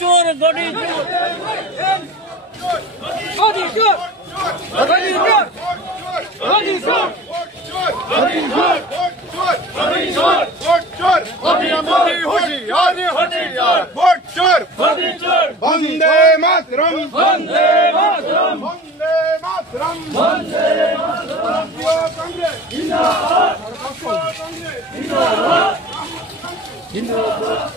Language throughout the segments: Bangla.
চোর গড়ি বন্দে মাতরম বন্দে মাতরম বন্দে মাতরম বন্দে মাতরম কংগ্রেস জিন্দাবাদ কংগ্রেস জিন্দাবাদ জিন্দাবাদ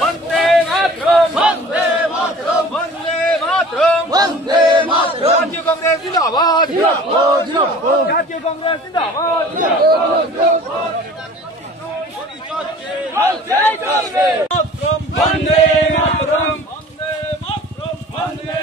বন্দে মাতরম বন্দে মাতরম বন্দে মাতরম বন্দে মাতরম জাতীয় কংগ্রেস জিন্দাবাদ জিন্দাবাদ জিন্দাবাদ জাতীয় কংগ্রেস জিন্দাবাদ জিন্দাবাদ বন্দে মাতরম বন্দে মাতরম বন্দে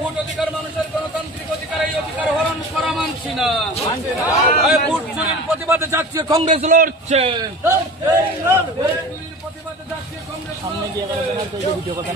ভোট অধিকার মানুষের গণতান্ত্রিক অধিকার, এই অধিকার হরণ করা মানছি না। ভোট চুরির প্রতিবাদে জাতীয় কংগ্রেস লড়ছে। প্রতিবাদে জাতীয় কংগ্রেস সামনে গিয়ে ভিডিও কথা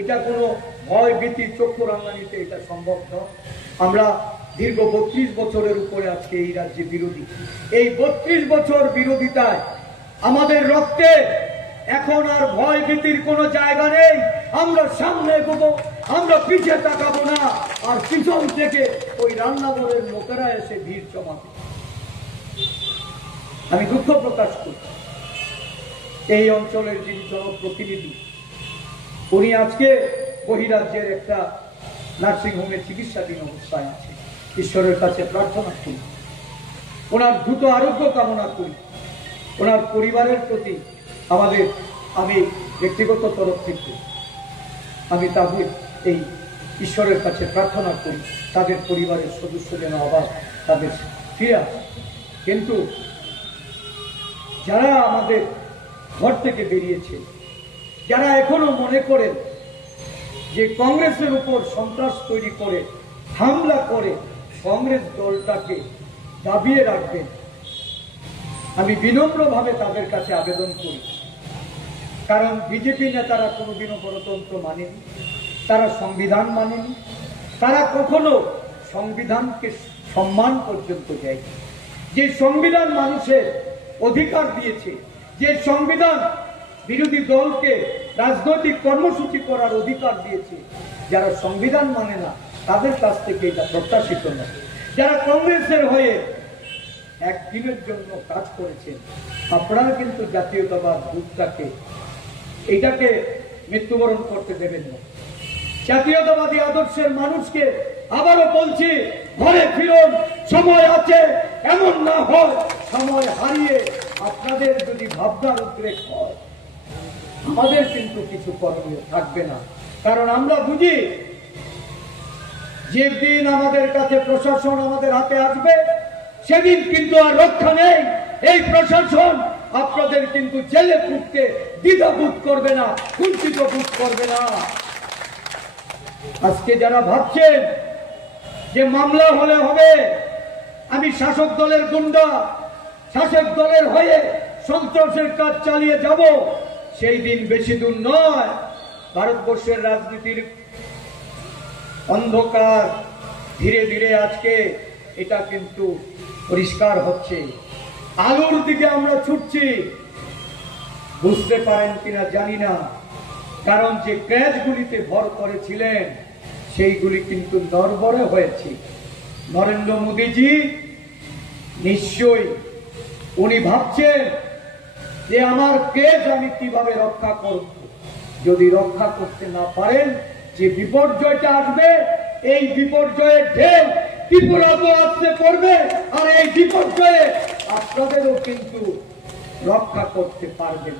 এটা কোনো ভয় ভীতি চক্ষু রাঙানিতে এটা সম্ভব নয়। আমরা দীর্ঘ 32 বছরের উপরে আজকে এই রাজ্যে বিরোধী। এই 32 বছর বিরোধিতায় আমাদের রক্তে এখন আর ভয় ভীতির কোনো জায়গা নেই। আমরা সামনে এগোবো, আমরা পিছিয়ে তাকাবো না। আর পিছন থেকে ওই রান্নাঘরের লোকেরা এসে ভিড় জমাবে। আমি দুঃখ প্রকাশ করি, এই অঞ্চলের যিনি জনপ্রতিনিধি, উনি আজকে বহিরাজ্যের একটা নার্সিংহোমে চিকিৎসাধীন অবস্থায় আছে। ঈশ্বরের কাছে প্রার্থনা করি, ওনার দ্রুত আরোগ্য কামনা করি। ওনার পরিবারের প্রতি আমি ব্যক্তিগত তরফ থেকে আমি তাদের এই ঈশ্বরের কাছে প্রার্থনা করি, তাদের পরিবারের সদস্য যেন আবার তাদের ফিরে আসে। কিন্তু যারা আমাদের ঘর থেকে বেরিয়েছে, যারা এখনো মনে করেন যে কংগ্রেসের উপর সন্ত্রাস তৈরি করে হামলা করে কংগ্রেস দলটাকে দাবিয়ে রাখবেন, আমি বিনম্রভাবে তাদের কাছে আবেদন করি। কারণ বিজেপি নেতারা কোনোদিনও গণতন্ত্র মানেনি, তারা সংবিধান মানেনি, তারা কখনো সংবিধানকে সম্মান পর্যন্ত দেয়নি। যে সংবিধান মানুষের অধিকার দিয়েছে, যে সংবিধান বিরোধী দলকে রাজনৈতিক কর্মসূচি করার অধিকার দিয়েছে, যারা সংবিধান মানে না তাদের কাছ থেকে এটা প্রত্যাশিত নয়। যারা কংগ্রেসের হয়ে একদিনের জন্য কাজ করেছেন, আপনারা কিন্তু জাতীয়তাবাদ বুথটাকে এটাকে মৃত্যুবরণ করতে দেবেন না। জাতীয়তাবাদী আদর্শের মানুষকে আবারও বলছি, ঘরে ফিরুন, সময় আছে। এমন না হয় সময় হারিয়ে আপনাদের যদি ভাবনার উদ্রেক হয়, আমাদের কিন্তু কিছু করণীয় থাকবে না। কারণ আমরা বুঝি যেদিন আমাদের কাছে প্রশাসন আমাদের হাতে আসবে, সেদিন কিন্তু আর রক্ষা নেই। এই প্রশাসন আপনাদের কিন্তু জেলে পুঁততে দ্বিধাবোধ করবে না, কুণ্ঠিত বোধ করবে না। আজকে যারা ভাবছেন যে মামলা হলে হবে, আমি শাসক দলের গুন্ডা, শাসক দলের হয়ে সন্ত্রাসের কাজ চালিয়ে যাব, সেই দিন বেশি দূর নয়। ভারতবর্ষের রাজনীতির অন্ধকার ধীরে ধীরে আজকে এটা কিন্তু পরিষ্কার হচ্ছে। আলোর দিকে আমরা ছুটছি, বুঝতে পারেন কিনা জানি না। কারণ যে ক্র্যাশগুলিতে ভর করেছিলেন সেইগুলি কিন্তু নড়বড়ে হয়েছে। নরেন্দ্র মোদীজি নিশ্চয়ই উনি ভাবছেন যে আমার কেজ আমি কিভাবে রক্ষা করব। যদি রক্ষা করতে না পারেন, যে বিপর্যয়টা আসবে, এই বিপর্যয়ের ঢেউ ত্রিপুরাতেও আসতে পড়বে, আর এই বিপর্যয়ে আপনাদেরও কিন্তু রক্ষা করতে পারবেন।